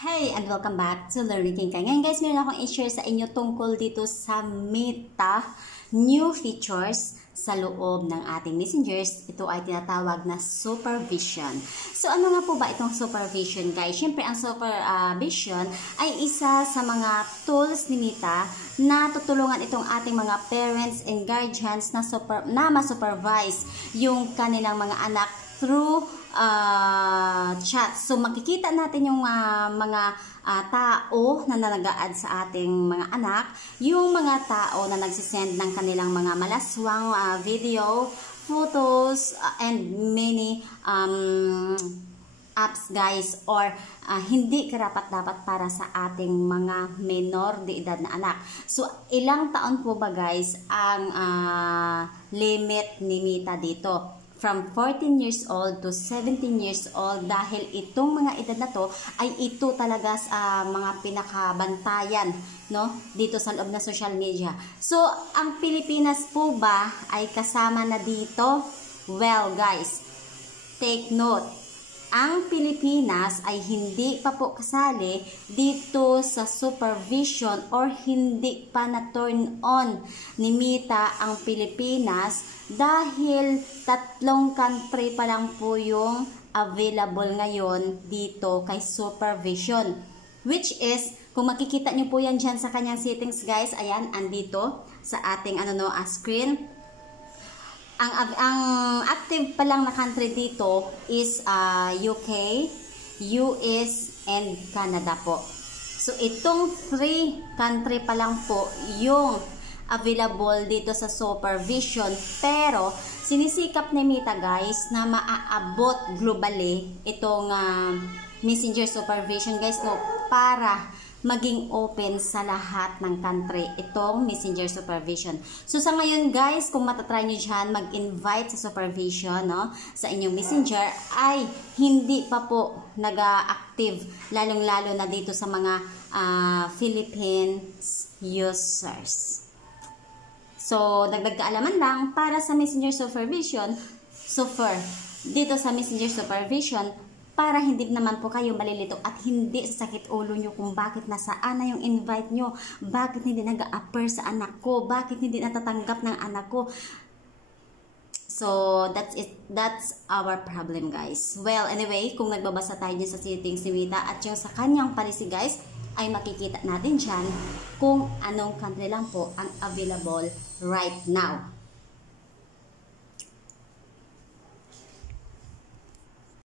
Hey, and welcome back to Learning King. Ngayon guys, meron akong i-share sa inyo tungkol dito sa Meta new features sa loob ng ating messengers. Ito ay tinatawag na supervision. So ano nga po ba itong supervision guys? Siyempre ang supervision ay isa sa mga tools ni Meta na tutulungan itong ating mga parents and guardians na ma-supervise yung kanilang mga anak through chat. So makikita natin yung mga tao na nag-a-add sa ating mga anak, yung mga tao na nagsisend ng kanilang mga malaswang video, photos, and many apps guys, or hindi karapat-dapat para sa ating mga menor de edad na anak. So ilang taon po ba guys ang limit ni Meta dito? From 14 years old to 17 years old, dahil itong mga edad na to ay ito talaga sa mga pinakabantayan, no, dito sa loob na social media. So ang Pilipinas po ba ay kasama na dito? Well guys, take note, ang Pilipinas ay hindi pa po kasali dito sa supervision, or hindi pa na turn on ni Meta ang Pilipinas dahil 3 country pa lang po yung available ngayon dito kay supervision, which is, kung makikita nyo po yan dyan sa kanyang settings guys, ayan, andito sa ating screen. Ang active pa lang na country dito is UK, US, and Canada po. So itong 3 country pa lang po yung available dito sa supervision, pero sinisikap ni Meta guys na maaabot globally itong messenger supervision guys, no, para maging open sa lahat ng country itong messenger supervision. So sa ngayon guys, kung matatry nyo dyan mag-invite sa supervision, no, sa inyong messenger, ay hindi pa po nag-active, lalong-lalo na dito sa mga Philippines users. So dagdag kaalaman lang para sa messenger supervision, dito sa messenger supervision, para hindi naman po kayo malilito at hindi sasakit ulo nyo kung bakit nasaan na yung invite nyo, bakit hindi nag-a-appear sa anak ko, bakit hindi natatanggap ng anak ko. So that's it, that's our problem guys. Well anyway, kung nagbabasa tayo dyan sa settings ni Meta at yung sa kanyang policy guys, ay makikita natin dyan kung anong country lang po ang available right now.